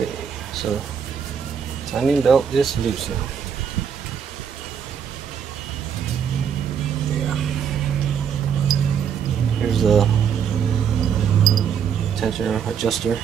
Okay, so timing belt is loose now. Yeah. Here's the tensioner adjuster.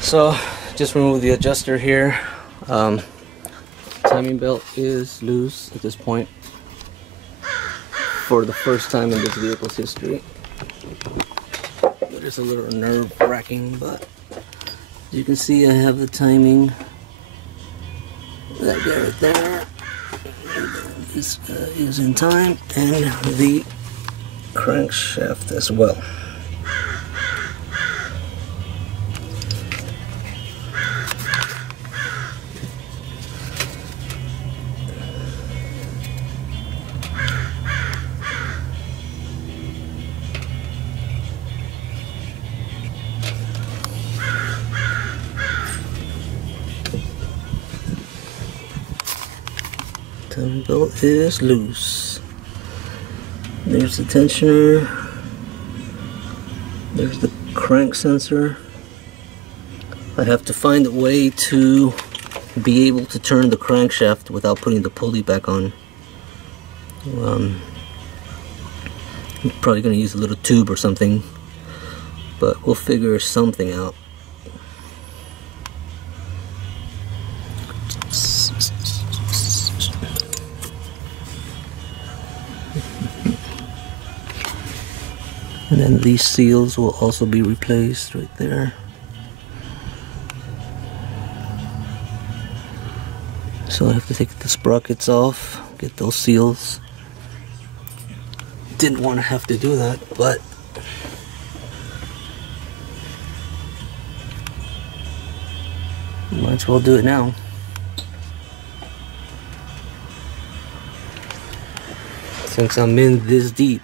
So just remove the adjuster here. Timing belt is loose at this point for the first time in this vehicle's history. It is a little nerve-wracking, but as you can see, I have the timing that guy right there. This is in time, and the crankshaft as well. Timing belt is loose. There's the tensioner. There's the crank sensor. I have to find a way to be able to turn the crankshaft without putting the pulley back on. I'm probably going to use a little tube or something, but we'll figure something out. And then these seals will also be replaced right there. So I have to take the sprockets off, get those seals. Didn't want to have to do that, but might as well do it now. Since I'm in this deep.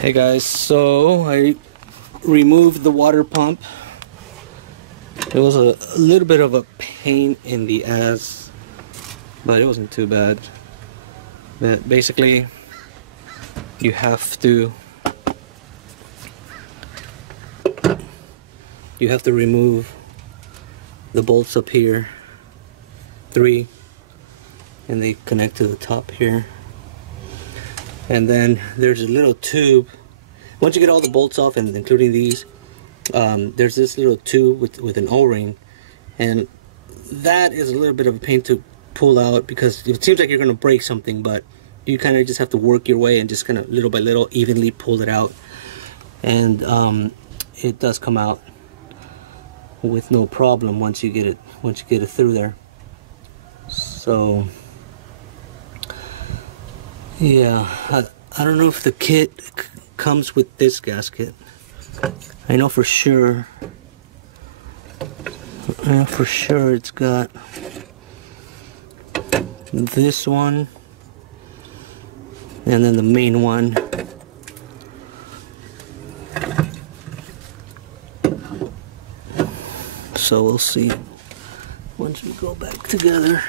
Hey guys, so I removed the water pump. It was a little bit of a pain in the ass, but it wasn't too bad. But basically, you have to remove the bolts up here, 3, and they connect to the top here. And then there's a little tube. Once you get all the bolts off, and including these, there's this little tube with an O-ring, and that is a little bit of a pain to pull out because it seems like you're going to break something, but you kind of just have to work your way and just kind of little by little evenly pull it out, and it does come out with no problem once you get it through there. So yeah, I don't know if the kit comes with this gasket. I know for sure it's got this one and then the main one. So we'll see once we go back together.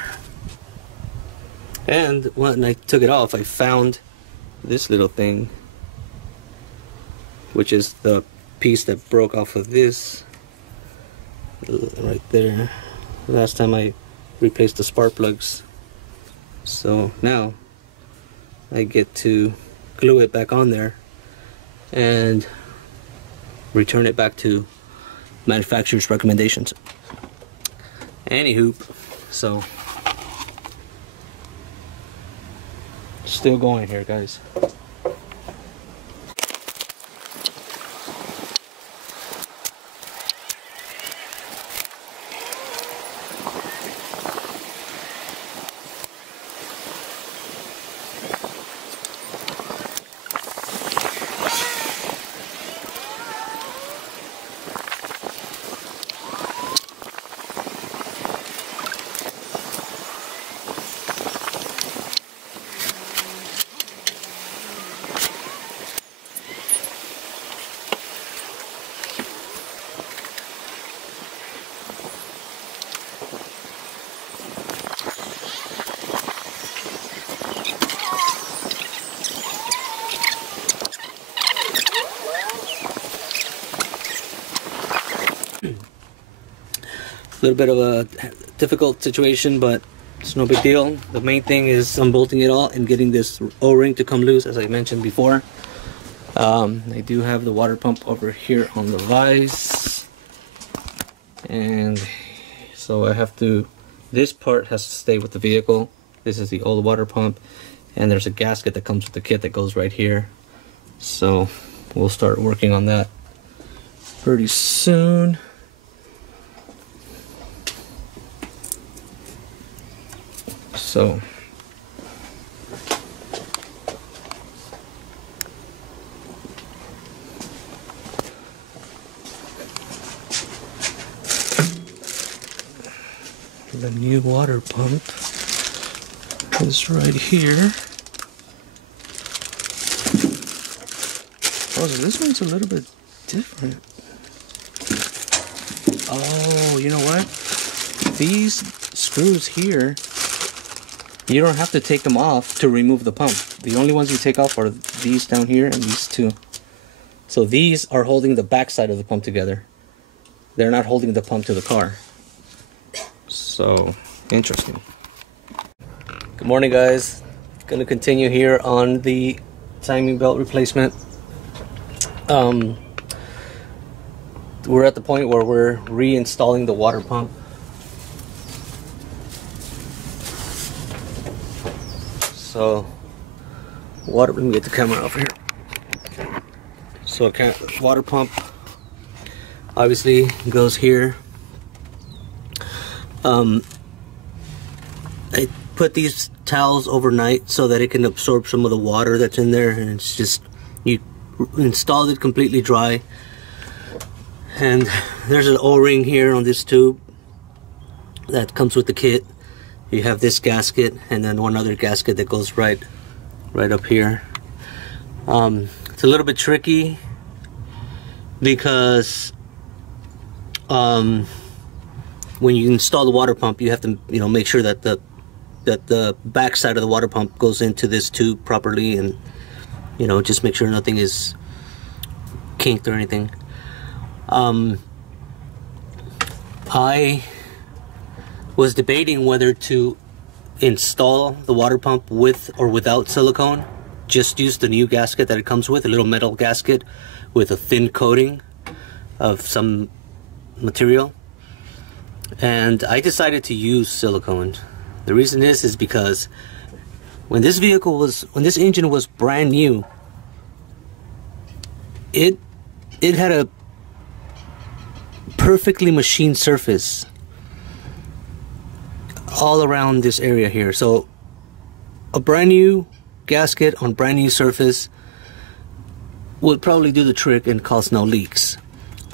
And when I took it off, I found this little thing, which is the piece that broke off of this right there. Last time I replaced the spark plugs. So now I get to glue it back on there and return it back to manufacturer's recommendations. Anywho, so still going here, guys. little bit of a difficult situation, but it's no big deal. The main thing is unbolting it all and getting this O-ring to come loose, as I mentioned before. I do have the water pump over here on the vise, and so I have to, this part has to stay with the vehicle. This is the old water pump, and there's a gasket that comes with the kit that goes right here. So we'll start working on that pretty soon. So the new water pump is right here. Oh, so this one's a little bit different. Oh, you know what? These screws here, you don't have to take them off to remove the pump. The only ones you take off are these down here and these two. So these are holding the back side of the pump together. They're not holding the pump to the car. So, interesting. Good morning, guys. Gonna continue here on the timing belt replacement. We're at the point where we're reinstalling the water pump. So, let me get the camera over here. So, water pump obviously goes here. I put these towels overnight so that it can absorb some of the water that's in there, and it's just, you installed it completely dry. And there's an O-ring here on this tube that comes with the kit. You have this gasket and then one other gasket that goes right up here. It's a little bit tricky because when you install the water pump, you have to, make sure that the back side of the water pump goes into this tube properly, and just make sure nothing is kinked or anything. I was debating whether to install the water pump with or without silicone. Just use the new gasket that it comes with, a little metal gasket with a thin coating of some material. And I decided to use silicone. The reason is because when this engine was brand new, it had a perfectly machined surface all around this area here. So a brand new gasket on brand new surface would probably do the trick and cause no leaks.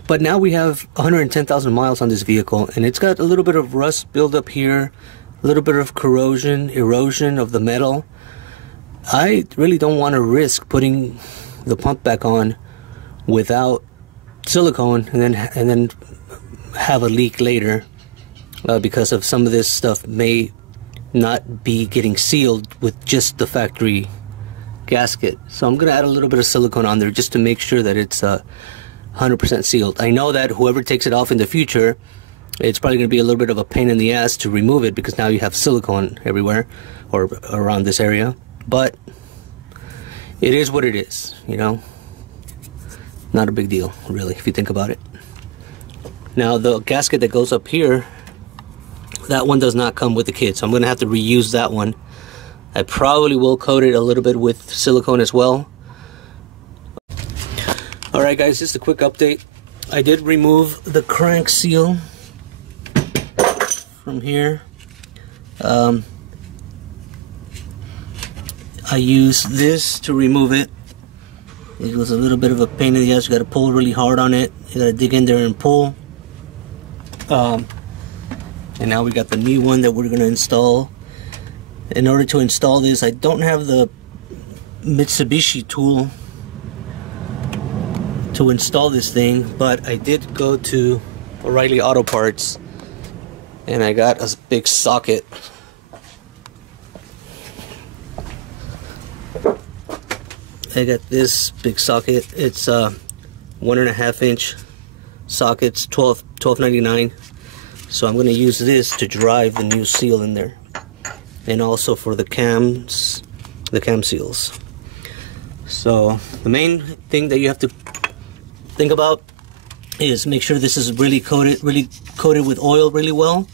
But now we have 110,000 miles on this vehicle, and it's got a little bit of rust buildup here, a little bit of corrosion, erosion of the metal. I really don't want to risk putting the pump back on without silicone and then have a leak later, because of some of this stuff may not be getting sealed with just the factory gasket. So I'm going to add a little bit of silicone on there just to make sure that it's 100% sealed. I know that whoever takes it off in the future, it's probably going to be a little bit of a pain in the ass to remove it, because now you have silicone everywhere or around this area. But it is what it is, not a big deal really if you think about it. Now the gasket that goes up here, that one does not come with the kit, so I'm going to have to reuse that one. I probably will coat it a little bit with silicone as well. Alright guys, just a quick update. I did remove the crank seal from here. I used this to remove it. It was a little bit of a pain in the ass. You got to pull really hard on it. You got to dig in there and pull. And now we got the new one that we're going to install. In order to install this, I don't have the Mitsubishi tool to install this thing, but I did go to O'Reilly Auto Parts and I got a big socket. I got this big socket. It's 1.5 inch sockets, $12.99. So I'm going to use this to drive the new seal in there, and also for the cam seals. So the main thing that you have to think about is make sure this is really coated with oil really well,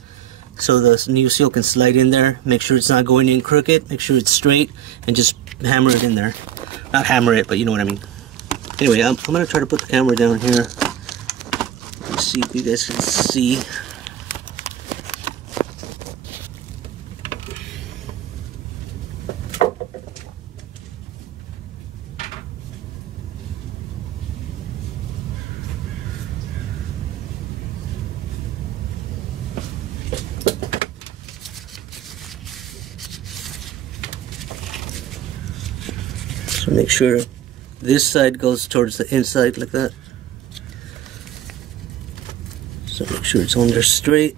so the new seal can slide in there. Make sure it's not going in crooked, make sure it's straight, and just hammer it in there. Not hammer it, but you know what I mean. Anyway, I'm gonna try to put the camera down here. Let's see if you guys can see. So make sure this side goes towards the inside like that. So make sure it's on there straight.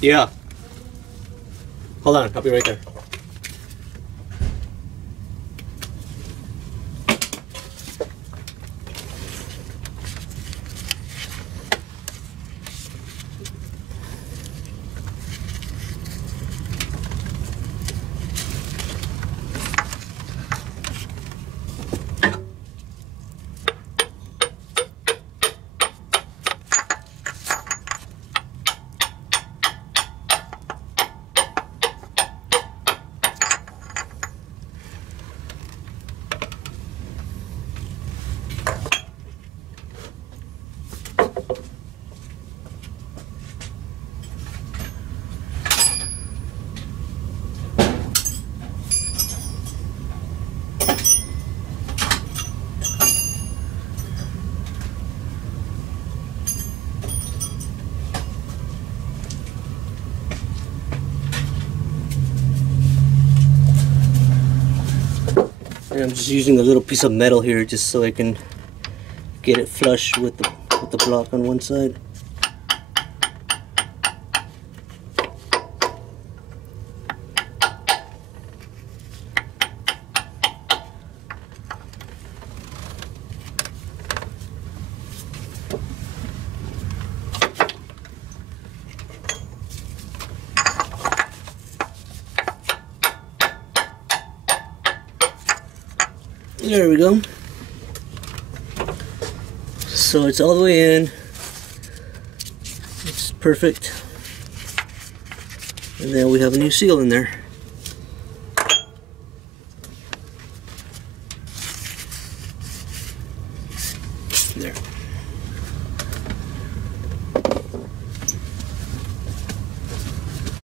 Yeah. Hold on, I'll be right there. And I'm just using a little piece of metal here just so I can get it flush with the block on one side. There we go. So it's all the way in. It's perfect. And then we have a new seal in there.